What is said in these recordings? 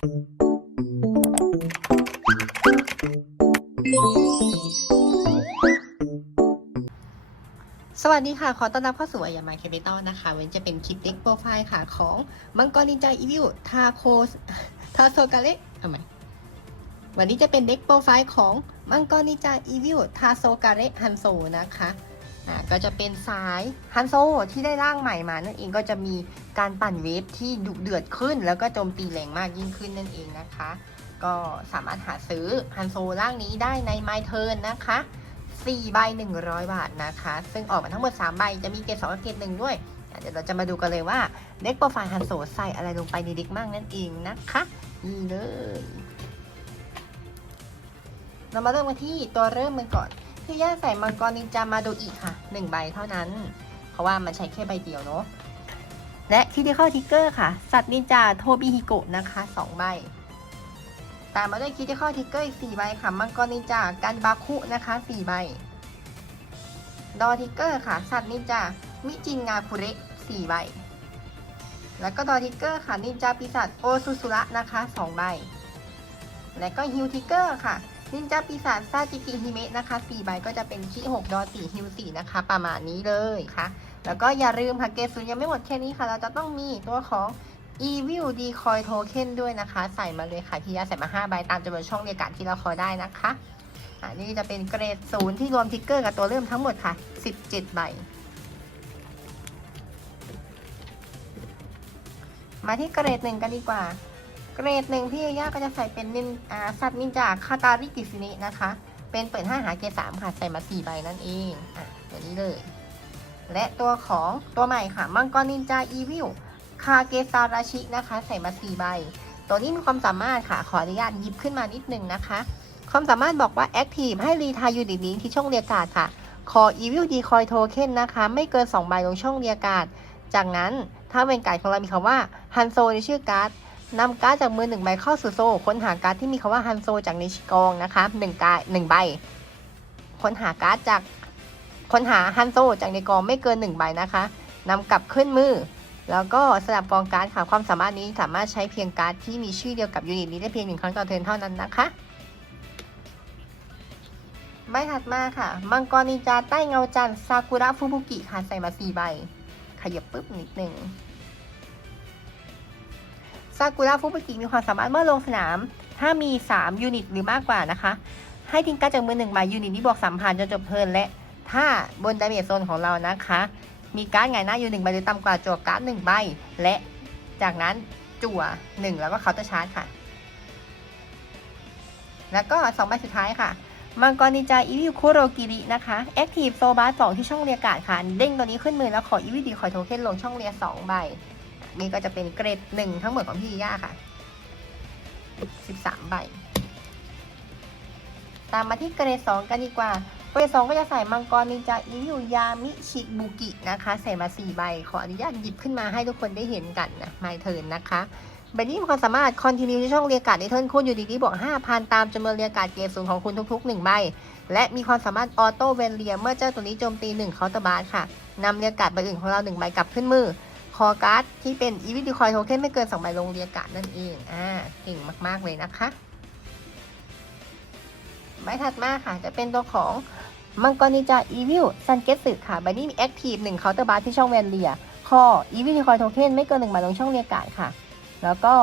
สวัสดีค่ะ ขอต้อนรับเข้าสู่อายามาแคปิตอลนะคะ วันนี้จะเป็นคลิปเด็กโปรไฟล์ค่ะ ของมังกรนินจาอีวิวทาโคทาโซกาเละทำไมวันนี้จะเป็นเด็กโปรไฟล์ของมังกรนินจาอีวิวทาโซกาเละฮันโซนะคะ ก็จะเป็นสายฮันโซที่ได้ร่างใหม่มานั่นเองก็จะมีการปั่นเวฟที่ดุเดือดขึ้น แล้วก็โจมตีแรงมากยิ่งขึ้นนั่นเองนะคะ ก็สามารถหาซื้อฮันโซร่างนี้ได้ใน My Turn นะคะ4ใบ100 บาทนะคะ ซึ่งออกมาทั้งหมด 3 ใบ จะมีเกรด2กับเกรด1ด้วย เดี๋ยวเราจะมาดูกันเลยว่าเด็กโปรไฟล์ฮันโซใส่อะไรลงไปในเด็กมั่งนั่นเองนะคะนี่เลย เรามาเริ่มกันที่ตัวเริ่มกันก่อน พี่ย่าใส่มังกรนินจามาโดอีกค่ะ1ใบเท่านั้น เพราะว่ามันใช้แค่ใบเดียวเนาะและคิดิคอลทิกเกอร์ค่ะ สัตว์นินจาโทบิฮิโกะนะคะ2ใบตามมาด้วยคิดิคอลทิกเกอร์อีก4ใบค่ะมังกรนินจากันบาคุนะคะ4ใบดอทิกเกอร์ค่ะ สัตว์นินจามิจินงาคุเระ4ใบ แล้วก็ดอทิกเกอร์ค่ะนินจาปีศาจโอซุสุระนะคะ2ใบ และก็ฮิวทิกเกอร์ค่ะ นินจาปีศาจซาจิกิฮิเมะนะคะ4ใบก็จะเป็นคิ6ดอ4ฮิว4นะคะ ประมาณนี้เลยค่ะ แล้วก็อย่าลืมค่ะเกรดศูนยังไม่หมดแค่นี้ค่ะ เราจะต้องมีตัวของ Evil Decoy Token ด้วยนะคะ ใส่มาเลยค่ะที่ยาใส่มา 5 ใบตามจำนวนช่องเรียกาที่เราขอได้นะคะอันนี้จะเป็นเกรดศูนย์ที่รวมทิกเกอร์กับตัวเริ่มทั้งหมดค่ะ 17 ใบ มาที่เกรดหนึ่งกันดีกว่า เกรดหนึ่งพี่ย่าก็จะใส่เป็นนินอ่าสัตว์นินจาคาตาริกิซินินะคะ เป็นเปิด5หาเกรด3ค่ะใส่มา4ใบนั่นเองอะตัวนี้เลย และตัวของตัวใหม่ค่ะมังกรนินจาอีวิลคาเกซาราชินะคะ ใส่มา4ใบ ตัวนี้มีความสามารถค่ะขออนุญาตหยิบขึ้นมานิดนึงนะคะ ความสามารถบอกว่า Active ให้รีทายยูนิตนี้ที่ช่องเรียกการ์ดค่ะขอ Evil Decoy Token นนะคะ ไม่เกิน2ใบลงช่องเรียกการ์ดจากนั้นถ้าเป็นการของเรามีคำว่าฮันโซในชื่อการ์ด นำการ์ดจากมือหนึ่งใบเข้าสู่โซ่ค้นหาการ์ดที่มีคำว่าฮันโซจากในกองนะคะหนึ่งการ์ดหนึ่งใบ ค้นหาการ์ดจากค้นหาฮันโซจากในกองไม่เกินหนึ่งใบนะคะนำกลับขึ้นมือ แล้วก็สลับกองการ์ดค่ะความสามารถนี้สามารถใช้เพียงการ์ดที่มีชื่อเดียวกับยูนิตนี้ได้เพียงหนึ่งครั้งต่อเทิร์นเท่านั้นนะคะใบถัดมาค่ะ มังกรนินจาใต้เงาจันทร์ซากุระฟุบุกิค่ะใส่มาสี่ใบ ขยับปุ๊บนิดหนึ่ง ซากุระฟุบุกิมีความสามารถเมื่อลงสนาม ถ้ามี 3 ยูนิตหรือมากกว่านะคะ ให้ทิ้งการ์ดจากมือหนึ่งใบยูนิตนี้บวกสามพันจนจบเทินและ ถ้าบนดาเมจโซนของเรานะคะ มีการ์ดไงหน้าอยู่หนึ่งใบหรือต่ำกว่าจั่วการ์ดหนึ่งใบ และจากนั้นจั่วหนึ่งแล้วก็เคาน์เตอร์ชาร์จค่ะ แล้วก็สองใบสุดท้ายค่ะมังกรนินจาอีวิวคุโรกิรินะคะแอคทีฟโซบาสองที่ช่องเรียกาดค่ะ เด้งตัวนี้ขึ้นมือแล้วขออีวิดีคอโทเค็นลงช่องเรียสองใบ นี่ก็จะเป็นเกรดหนึ่งทั้งหมดของพี่ย่าค่ะสิบสามใบ ตามมาที่เกรดสองกันดีกว่า เกรดสองก็จะใส่มังกรนินจาอิวิวยามิชิบุกินะคะ ใส่มาสี่ใบ ขออนุญาตหยิบขึ้นมาให้ทุกคนได้เห็นกันนะไมเทิร์นนะคะใบนี้มีความสามารถคอนติเนียในช่องเรียกการ์ดในเทิร์นคุณอยู่ดีๆบวก5,000 ตามจำนวนเรียกการ์ดเกรดสูงของคุณทุก ๆ 1 ใบ และมีความสามารถออโต้เวนเลียเมื่อเจ้าตัวนี้โจมตี1เคาน์เตอร์บาร์ค่ะนำเรียกการ์ดใบอื่นของเรา 1 ใบกลับขึ้นมือ อการ์ดที่เป็นอีวิดีคอยโทเค็นไม่เกิน2ใบลงเรียกกาดนั่นเอง อ่า เก่งมาก ๆ เลยนะคะ ใบถัดมาค่ะ จะเป็นตัวของมังกรนิจาอีวิลซันเกสึค่ะ ใบนี้มีแอคทีฟ1เคาน์เตอร์บาร์ที่ช่องแวนเลียคออีวิดีคอยโทเค็นไม่เกิน1ใบลงช่องเรียกกาดค่ะ แล้วก็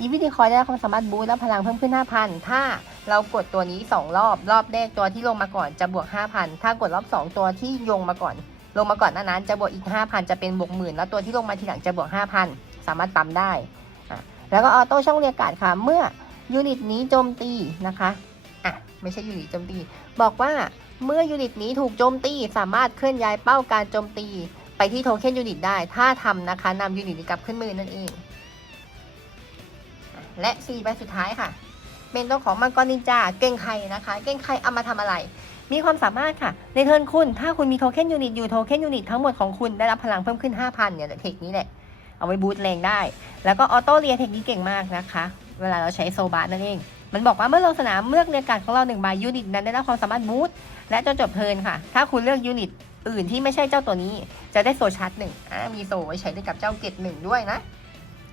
อีวิดีคอยได้ความสามารถบูสต์และพลังเพิ่มขึ้น 5,000 ถ้าเรากดตัวนี้ 2 รอบ รอบแรกตัวที่ลงมาก่อนจะบวก 5,000 ถ้ากดรอบ 2 ตัวที่ลงมาก่อน ลงมาก่อนหน้านั้นจะบวกอีก 5,000 จะเป็นบวกหมื่นแล้วตัวที่ลงมาทีหลังจะบวก 5,000 สามารถปั๊มได้ แล้วก็ออโต้ช่องเรียกการ์ดค่ะ เมื่อยูนิตนี้โจมตีนะคะอะไม่ใช่ยูนิตโจมตี บอกว่าเมื่อยูนิตนี้ถูกโจมตีสามารถเคลื่อนย้ายเป้าการโจมตี ไปที่โทเค็นยูนิตได้ ถ้าทำนะคะนำยูนิตนี้กลับขึ้นมือนั่นเองอะและ4ใบสุดท้ายค่ะ เป็นตัวของมังกรนินจาเก่งไข่นะคะ เก่งไข่เอามาทำอะไร มีความสามารถค่ะ ในเทิร์นคุณถ้าคุณมีโทเค็นยูนิตอยู่โทเค็นยูนิตทั้งหมดของคุณได้รับพลังเพิ่มขึ้น 5,000เนี่ยเทคนี้แหละเอาไว้บูตแรงได้ แล้วก็ออโต้เรียเทคนี้เก่งมากนะคะ เวลาเราใช้โซบาร์นั่นเอง มันบอกว่าเมื่อลงสนามเลือกเรียกการของเราหนึ่งใบยูนิตนั้นได้รับความสามารถบูตและจนจบเทิร์นค่ะ ถ้าคุณเลือกยูนิตอื่นที่ไม่ใช่เจ้าตัวนี้ จะได้โซชาร์จหนึ่งมีโซไว้ใช้ได้กับเจ้าเกตหนึ่งด้วยนะ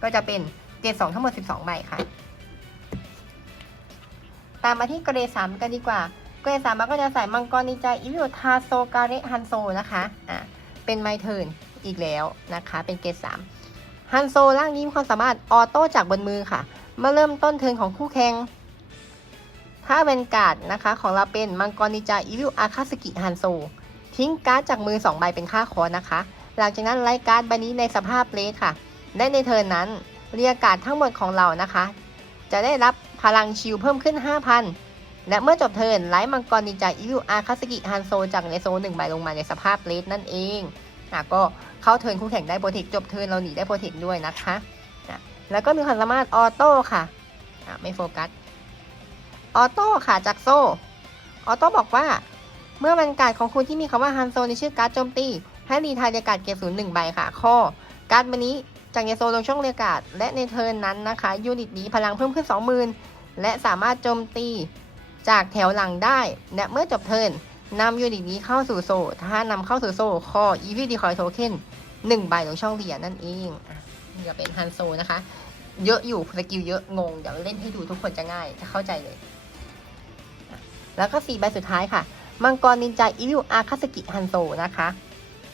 ก็จะเป็นเกตสองทั้งหมด 12 ใบค่ะ ตามมาที่เกรดสามกันดีกว่า เกรดสามก็จะใส่มังกรนิจาอิริโอทาโซกาเรฮันโซนะคะอะเป็นไมเทิร์นอีกแล้วนะคะ เป็นเกรดสามฮันโซร่างนี้มีความสามารถออโต้จากบนมือค่ะ เมื่อเริ่มต้นเทิร์นของคู่แข่งถ้าเวนการ์ดนะคะของเราเป็นมังกรนิจาอิริโออาคาสกิฮันโซ ทิ้งการ์ดจากมือ 2 ใบเป็นค่าคอนะคะ หลังจากนั้นไล่การ์ดใบนี้ในสภาพเลสค่ะและในเทิร์นนั้นเรียกการ์ดทั้งหมดของเรานะคะ จะได้รับพลังชิลเพิ่มขึ้น 5,000 และเมื่อจบเทิร์นไล่มังกรนินจาอิริวอาคาสกิฮันโซจากในโซนหนึ่งใบลงมาในสภาพเลสนั่นเองอะก็เข้าเทิร์นคู่แข่งได้โปรเทคจบเทิร์นเราหนีได้โปรเทคด้วยนะคะอะแล้วก็มีความสามารถออโต้ค่ะอะไม่โฟกัสออโต้ค่ะจากโซออโต้บอกว่า เมื่อวันการของคุณที่มีคำว่าฮันโซในชื่อการ์ดโจมตีให้รีทายเรียการ์ดเกียร์ศูนย์หนึ่งใบค่ะ ข้อ การ์ดใบนี้จากเยโซลงช่องเรียการ์ดและในเทิร์นนั้นนะคะยูนิตนี้พลังเพิ่มขึ้น 20,000 และสามารถโจมตี จากแถวหลังได้ และเมื่อจบเทิร์นนำยูนิตนี้เข้าสู่โซ่ ถ้านำเข้าสู่โซข้ออีวีดีคอยโทเค็นหนึ่งใบลงช่องเหรียญนั่นเองอะนี่ก็เป็นฮันโซนะคะ เยอะอยู่สกิลเยอะงง เดี๋ยวเล่นให้ดูทุกคนจะง่ายจะเข้าใจเลย แล้วก็สี่ใบสุดท้ายค่ะ มังกรนินจาอิริวอาคาสกิฮันโซนะคะ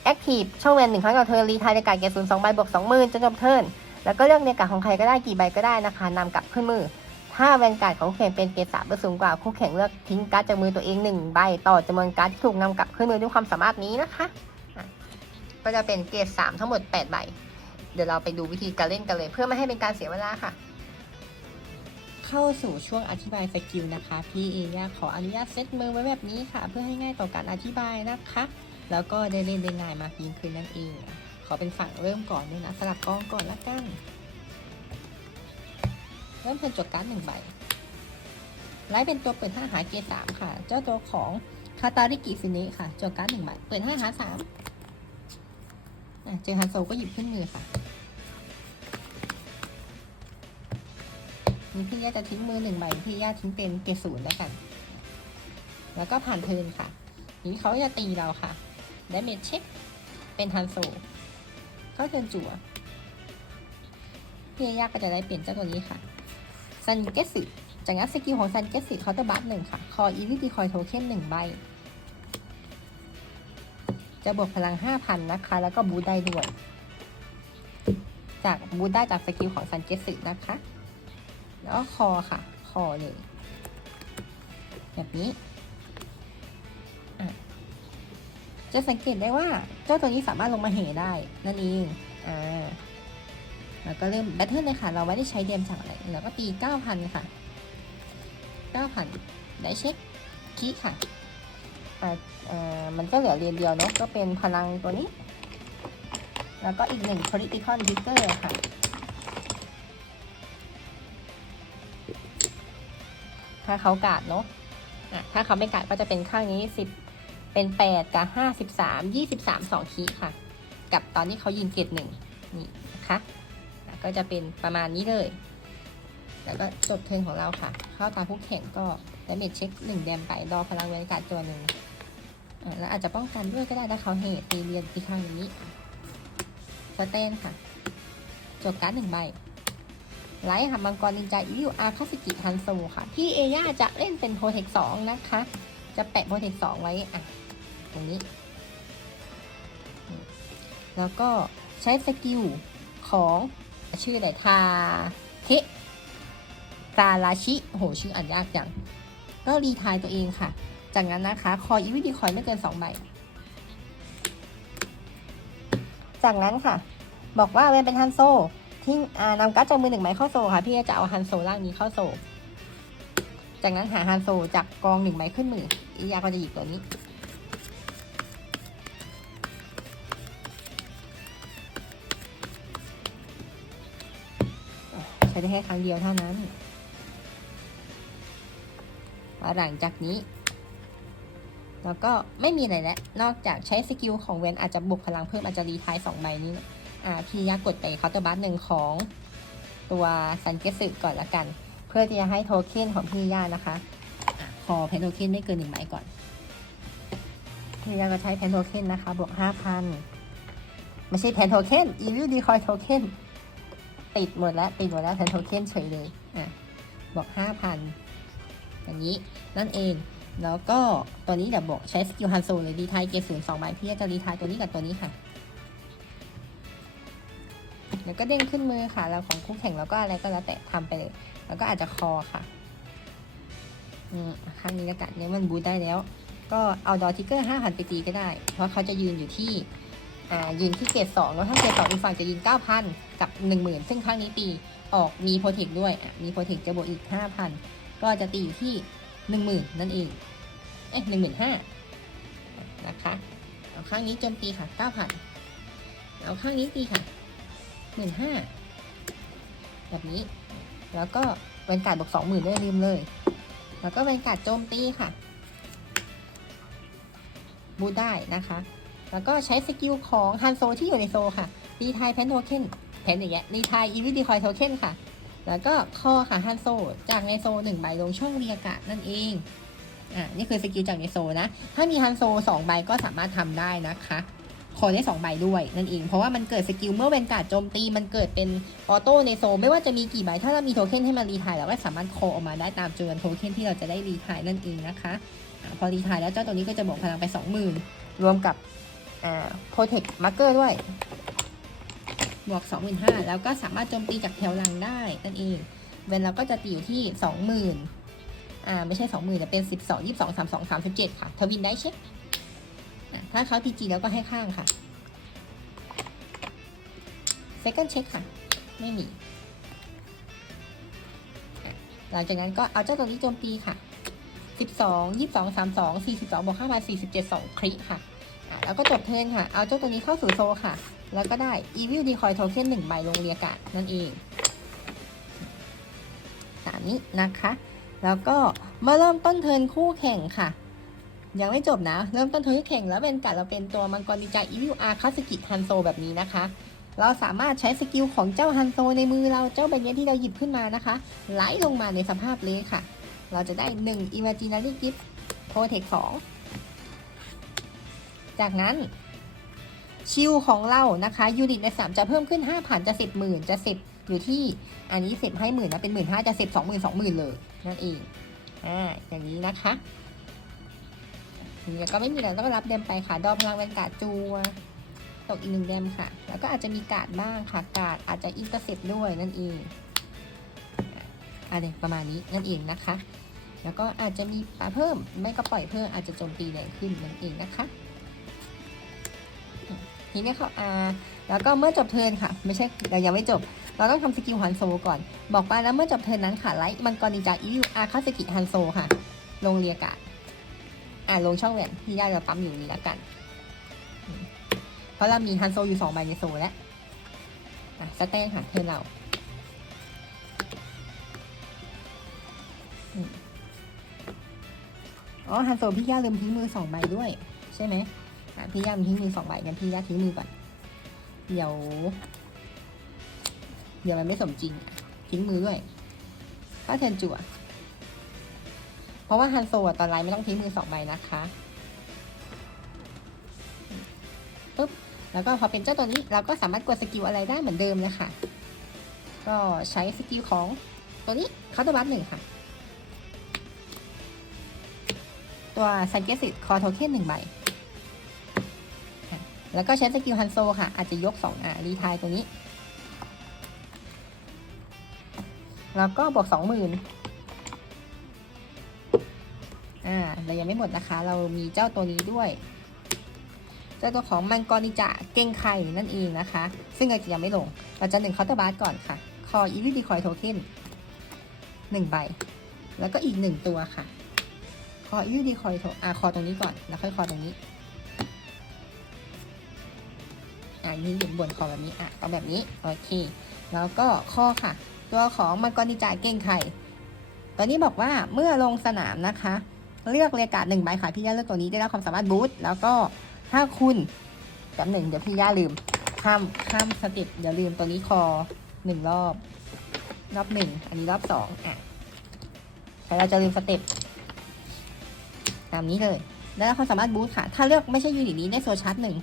แอคทีฟช่องแวนหนึ่งครั้งต่อเทิร์นรีทายในการเกรดศูนย์สองใบ บวกสองหมื่นจนจบเทิร์นแล้วก็เลือกในกาของใครก็ได้กี่ใบก็ได้นะคะนำกลับขึ้นมือ ถ้าแวนการ์ดของคู่แข่งเป็นเกรดสามหรือสูงกว่าคู่แข่งเลือกทิ้งการ์ดจากมือตัวเองหนึ่งใบต่อจำนวนการ์ดที่ถูกนำกลับขึ้นมือด้วยความสามารถนี้นะคะก็จะเป็นเกรดสามทั้งหมด8ใบเดี๋ยวเราไปดูวิธีการเล่นกันเลย เพื่อไม่ให้เป็นการเสียเวลาค่ะ เข้าสู่ช่วงอธิบายสกิลนะคะ พี่เอยาขออนุญาตเซตมือไว้แบบนี้ค่ะ เพื่อให้ง่ายต่อการอธิบายนะคะ แล้วก็ได้เล่นได้ง่ายมากยิ่งขึ้นนั่นเอง ขอเป็นฝั่งเริ่มก่อนด้วยนะสลับกองก่อนละกัน เริ่มเป็นจดการ์ดหนึ่งใบไลท์เป็นตัวเปิดห้าหาเกรดสามค่ะ เจ้าตัวของคาตาริกิซินะค่ะจดการ์ดหนึ่งใบเปิดห้าหาสามเจอฮันโซก็หยิบขึ้นมือค่ะนี่พี่ย่าจะทิ้งมือหนึ่งใบพี่ย่าทิ้งเป็นเกรดศูนย์แล้วกัน แล้วก็ผ่านเทินค่ะ นี้เขาจะตีเราค่ะได้เมจเช็คเป็นฮันโซเข้าเทิร์นจั่วพี่ย่าก็จะได้เปลี่ยนเจ้าตัวนี้ค่ะ ซันเกสึจากนั้นสกิลของซันเกสึเคาน์เตอร์บัฟหนึ่งค่ะ คออีวิตีคอยโทเค็นหนึ่งใบ จะบวกพลัง 5,000 นะคะ แล้วก็บูได้ด้วย จากบูได้จากสกิลของซันเกสึนะคะ แล้วก็คอค่ะ คอเลย แบบนี้จะสังเกตได้ว่าเจ้าตัวนี้สามารถลงมาเหได้นั่นเอง อ่า แล้วก็เริ่มแบทเทิลเลยค่ะ เราไม่ได้ใช้เดียมจากอะไรเราก็ตี9,000ค่ะ9,000ได้เช็คคีค่ะอ่าเอ่อมันก็เหลือเรียนเดียวเนาะก็เป็นพลังตัวนี้ แล้วก็อีกหนึ่ง critical trigger ค่ะ ถ้าเขากาดเนาะอะถ้าเขาไม่กาดก็จะเป็นข้างนี้สิบเป็นแปดกับห้าสิบสามยี่สิบสามสองคีค่ะ กับตอนที่เขายิงเกตหนึ่งนี่นะคะ ก็จะเป็นประมาณนี้เลย แล้วก็จบเทิร์นของเราค่ะ เข้าตาผู้แข่งก็ดาเมจเช็คหนึ่งแดมไปรอพลังเวนการ์ดตัวหนึ่งแล้วอาจจะป้องกันด้วยก็ได้ถ้าเขาเหตุตีเรียนที่ข้างนี้สเตนค่ะจบการ์ดหนึ่งใบไลท์ค่ะมังกรนินจาอิวอาคาสิกิฮันโซค่ะ พี่เอย่าจะเล่นเป็นโปรเทคสองนะคะ จะแปะโปรเทคสองไว้อะตรงนี้ แล้วก็ใช้สกิลของ ชื่ออะไรทาเทะซาราชิโอ้โห ชื่ออ่านยากจัง ก็รีทายตัวเองค่ะ จากนั้นนะคะ คอยอีวิดีคอยไม่เกินสองใบ จากนั้นค่ะ บอกว่าเวนเป็นฮันโซ ทิ้งอ่นำการ์ดจากมือหนึ่งใบเข้าโซค่ะ พี่จะเอาฮันโซร่างนี้เข้าโซ จากนั้นหาฮันโซจากกองหนึ่งใบขึ้นมืออียาก็จะหยิบตัวนี้ ช้ได้แค่ครั้งเดียวเท่านั้นหลังจากนี้แล้วก็ไม่มีอะไรแล้ว นอกจากใช้สกิลของเวนอาจจะบวกพลังเพิ่มอาจจะรีทายสองใบนี้พี่ยอ่าพี่ยากดไปเคาน์เตอร์บัสหนึ่งของตัวซันเกสึก่อนละกัน เพื่อที่จะให้โทเค็นของพี่ย่านะคะอะขอแพนโทเค็นไม่เกินหนึ่งใบก่อน พี่ย่าก็ใช้แพนโทเค็นนะคะ บวกห้าพันไม่ใช่แพนโทเค็นอีวิลดีคอยโทเค็น ติดหมดแล้วติดหมดแล้วแพนโทเค็นเฉยเลยอะบวกห้าพันอย่างนี้นั่นเอง แล้วก็ตัวนี้เดี๋ยวบอกใช้สกิลฮันโซเลยรีทายเกศูนย์สองใบพี่จะรีทายตัวนี้กับตัวนี้ค่ะเดี๋ยวก็เด้งขึ้นมือค่ะแล้วของคู่แข่งแล้วก็อะไรก็แล้วแต่ทำไปเลย แล้วก็อาจจะคอค่ะ อืมข้างนี้แล้วกันเนี่ยมันบูทได้แล้ว ก็เอาดอทิกเกอร์ห้าพันไปตีก็ได้ เพราะเขาจะยืนอยู่ที่ อ่า ยืนที่เกรดสองแล้วถ้าเกรดสองอีกฝั่งจะยืนเก้าพัน กับหนึ่งหมื่นซึ่งครั้งนี้ตีออกมีโปรเทคด้วยมีโปรเทคจะบวกอีกห้าพันก็จะตีอยู่ที่หนึ่งหมื่นนั่นเอง เอ๊ะหนึ่งหมื่นห้านะคะเอาข้างนี้โจมตีค่ะเก้าพันเอาข้างนี้ตีค่ะหมื่นห้าแบบนี้ แล้วก็แวนการ์ดบวกสองหมื่นด้วยลืมเลย แล้วก็แวนการ์ดโจมตีค่ะบูได้นะคะ แล้วก็ใช้สกิลของฮันโซที่อยู่ในโซค่ะรีไทยแพนโทเค็น แพนอย่างเงี้ยรีทายอีวิดีคอยโทเค็นค่ะ แล้วก็คอค่ะฮันโซ จากในโซหนึ่งใบลงช่องเรียกะนั่นเอง อ่านี่คือสกิลจากในโซนะ ถ้ามีฮันโซสองใบก็สามารถทำได้นะคะคอได้สองใบด้วยนั่นเอง เพราะว่ามันเกิดสกิลเมื่อเวนการ์ดโจมตีมันเกิดเป็นออโต้ในโซไม่ว่าจะมีกี่ใบถ้าเรามีโทเค็นให้มันรีทายเราก็สามารถคอออกมาได้ตามจำนวนโทเค็นที่เราจะได้รีทายนั่นเองนะคะอาพอรีทายแล้วเจ้าตัวนี้ก็จะบวกพลังไป 20,000 รวมกับอ่าโปรเทคมาร์เกอร์ด้วย บวก 25,000 แล้วก็สามารถโจมตีจากแถวหลังได้นั่นเองเวนเราก็จะตีอยู่ที่ 20,000อ่าไม่ใช่ 20,000แต่เป็น 12 22 32 37 ค่ะ ทวินได้เช็ค ถ้าเขาทีจีแล้วก็ให้ข้างค่ะ second check ค่ะ ไม่มี หลังจากนั้นก็เอาเจ้าตัวนี้โจมตีค่ะ 12 22 32 42บวก5พัน47 2คริค่ะอะ แล้วก็จบเทิร์นค่ะ เอาเจ้าตัวนี้เข้าสู่โซค่ะ แล้วก็ได้ Evil Decoy Token 1ใบลงเรียกาศนั่นเองตามนี้นะคะ แล้วก็มาเริ่มต้นเทินคู่แข่งค่ะ ยังไม่จบนะ เริ่มต้นเทินคู่แข่งแล้วเป็นการเราเป็นตัวมังกรนิจา Evil R คาสกิฮันโซแบบนี้นะคะ เราสามารถใช้สกิลของเจ้าฮันโซในมือเราเจ้าใบนี้ที่เราหยิบขึ้นมานะคะไหลลงมาในสภาพเละค่ะ เราจะได้ 1 Imaginary Gift Protect 2จากนั้น ชิลของเรานะคะยูนิตในสามจะเพิ่มขึ้น5,000จะ10หมื่นจะ10อยู่ที่อันนี้10ให้หมื่นนะเป็นหมื่นห้าจะ10 20,000 20,000เลยนั่นเองอ่าอย่างนี้นะคะนี่ก็ไม่มีอะไรต้องรับเดมไปค่ะดอพลังแวนกาจัวตกอีกหนึ่งเดมค่ะ แล้วก็อาจจะมีกาดบ้างค่ะกาดอาจจะอินเตอร์เซ็ปด้วยนั่นเองอะไรประมาณนี้นั่นเองนะคะ แล้วก็อาจจะมีปลาเพิ่มไม่ก็ปล่อยเพิ่มอาจจะโจมตีแรงขึ้นนั่นเองนะคะ ทีนี้เขาอาแล้วก็เมื่อจบเทินค่ะ ไม่ใช่เรายังไม่จบ เราต้องทำสกิลฮันโซก่อน บอกไปแล้วเมื่อจบเทินนั้นค่ะไลท์มังกรนินจาอิวอาคาสกิฮันโซค่ะ ลงเรียกาศอ่าลงช่องแหวนที่ได้เราปั๊มอยู่นี้แล้วกัน เพราะเรามีฮันโซอยู่สองใบในโซแล้วอะสแตนค่ะเทินเราอ๋อฮันโซพี่ย่าลืมทิ้งมือสองใบด้วย ใช่ไหม พี่ย่ามันทิ้งมือสองใบงั้นพี่ย่าทิ้งมือก่อน เดี๋ยว เดี๋ยวมันไม่สมจริง ทิ้งมือด้วยถ้าเทนจั่วเพราะว่าฮันโซะตอนไลน์ไม่ต้องทิ้งมือสองใบนะคะปุ๊บแล้วก็พอเป็นเจ้าตัวนี้เราก็สามารถกดสกิลอะไรได้เหมือนเดิมเลยค่ะ ก็ใช้สกิลของตัวนี้คาร์ตบัสหนึ่งค่ะ ตัวไซเกสิตคอโทเค็นหนึ่งใบ แล้วก็ใช้สกิลฮันโซค่ะ อาจจะยก 2 อะรีทายตัวนี้ แล้วก็บวก 20,000อ่าเรายังไม่หมดนะคะ เรามีเจ้าตัวนี้ด้วย เจ้าตัวของมังกรนิจะเก่งไข่นั่นเองนะคะ ซึ่งเราจะยังไม่ลง เราจะหนึ่งเคาน์เตอร์บาร์ก่อนค่ะ คออีวิดีคอยโทเค็นหนึ่งใบ แล้วก็อีกหนึ่งตัวค่ะ คออีวิดีคอยโทอ่าคอตรงนี้ก่อน แล้วค่อยคอตรงนี้ อ่านี่อยู่บนคอแบบนี้อะเอาแบบนี้โอเค แล้วก็ข้อค่ะ ตัวของมังกรนิจาเก่งไข่ตัวนี้บอกว่าเมื่อลงสนามนะคะ เลือกเรียกาดหนึ่งใบค่ะพี่ย่าเลือกตัวนี้ได้รับความสามารถบูทแล้วก็ถ้าคุณแบบหนึ่งเดี๋ยวพี่ย่าลืมข้ามข้ามสเต็ปเดี๋ยวลืมตัวนี้คอหนึ่งรอบ รอบหนึ่งอันนี้รอบสองอะแต่เราจะลืมสเต็ปตามนี้เลยได้รับความสามารถบูทค่ะ ถ้าเลือกไม่ใช่ยูนิตนี้ได้โซชาร์จหนึ่ง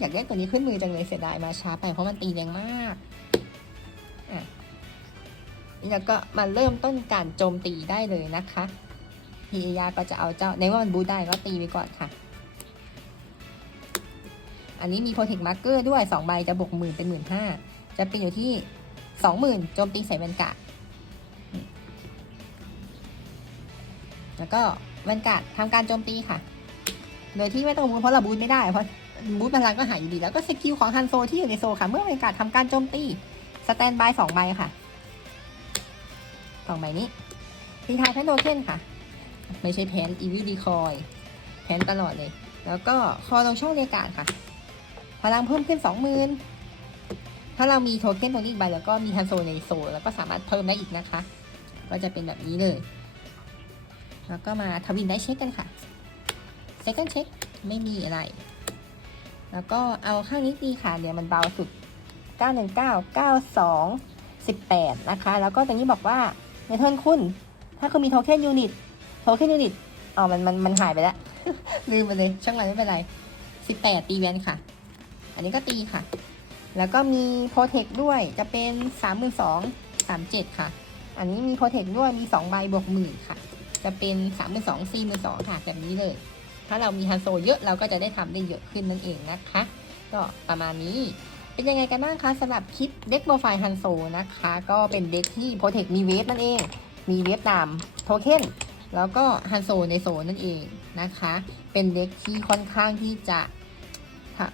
อยากได้ตัวนี้ขึ้นมือจังเลยเสียดายมาช้าไปเพราะมันตีแรงมากอะแล้วก็มาเริ่มต้นการโจมตีได้เลยนะคะพีเอยาก็จะเอาเจ้าในว่ามันบูได้ก็ตีไปก่อนค่ะ อันนี้มีโปรเทคมาร์เกอร์ด้วย2ใบจะบวกหมื่นเป็นหมื่นห้าจะเป็นอยู่ที่20,000โจมตีใส่แวนการ์ดแล้วก็แวนการ์ดทำการโจมตีค่ะ โดยที่ไม่ต้องบูเพราะเราบูไม่ได้เพราะ บูทพลังก็หายอยู่ดีแล้วก็สกิลของฮันโซที่อยู่ในโซค่ะ เมื่อแวนการ์ดทำการโจมตีสแตนบายสองใบค่ะสองใบนี้ทีทายแพนโดเคนค่ะ ไม่ใช่แพนอีวิลดีคอยแพนตลอดเลย แล้วก็คอลงช่องเรียกการดค่ะ พลังเพิ่มขึ้นสองหมื่นถ้าเรามีโทเค็นตรงนี้อีกใบแล้วก็มีฮันโซในโซแล้วก็สามารถเพิ่มได้อีกนะคะ ก็จะเป็นแบบนี้เลย แล้วก็มาทวินได้เช็คกันค่ะ second check ไม่มีอะไร แล้วก็เอาข้างนี้ดีค่ะ เดี๋ยวมันเบาสุด 919 92 18 นะคะ แล้วก็ตรงนี้บอกว่าในเทิร์นคุณ ถ้าคุณมีโทเค็นยูนิต โทเค็นยูนิต อ๋อ มัน มัน มันหายไปแล้ว ลืมไปเลย ช่างมันไม่เป็นไร 18 ตีแวนค่ะ อันนี้ก็ตีค่ะ แล้วก็มีโปรเทคด้วย จะเป็น 32 37 ค่ะ อันนี้มีโปรเทคด้วย มี 2 ใบบวกหมื่นค่ะ จะเป็น 32 42 ค่ะ แบบนี้เลย ถ้าเรามีฮันโซเยอะเราก็จะได้ทำได้เยอะขึ้นนั่นเองนะคะ ก็ประมาณนี้เป็นยังไงกันบ้างคะสำหรับคลิปเด็กโปรไฟล์ฮันโซนะคะ ก็เป็นเด็กที่โปรเทคมีเวฟนั่นเอง มีเวฟตามโทเค็นแล้วก็ฮันโซในโซนั่นเองนะคะ เป็นเด็กที่ค่อนข้างที่จะ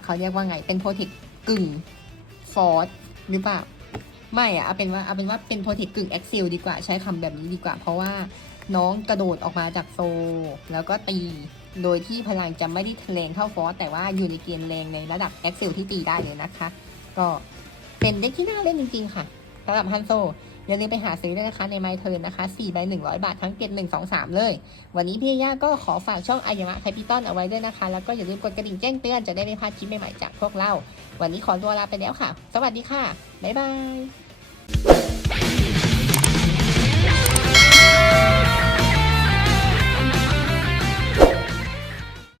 เขาเรียกว่าไงเป็นโปรเทคกึ่งฟอร์สหรือเปล่าไม่อะเอาเป็นว่าเอาเป็นว่าเป็นโปรเทคกึ่งเอ็กเซลดีกว่าใช้คำแบบนี้ดีกว่า เพราะว่า น้องกระโดดออกมาจากโซ แล้วก็ตี โดยที่พลังจะไม่ได้แรงเท่าฟอสแต่ว่าอยู่ในเกณฑ์แรงในระดับเอ็กเซลที่ตีได้เลยนะคะ ก็เป็นเด็กที่น่าเล่นจริงๆค่ะสำหรับฮันโซอย่าลืมไปหาซื้อด้วยนะคะในไมเทิร์นนะคะ4ใบ100 บาททั้งเกต1 2 3 เลย วันนี้พี่ย่าก็ขอฝากช่องอายามะแคปิตอลเอาไว้ด้วยนะคะ แล้วก็อย่าลืมกดกระดิ่งแจ้งเตือนจะได้ไม่พลาดคลิปใหม่ๆจากพวกเรา วันนี้ขอตัวลาไปแล้วค่ะ สวัสดีค่ะ บ๊ายบาย Thank you.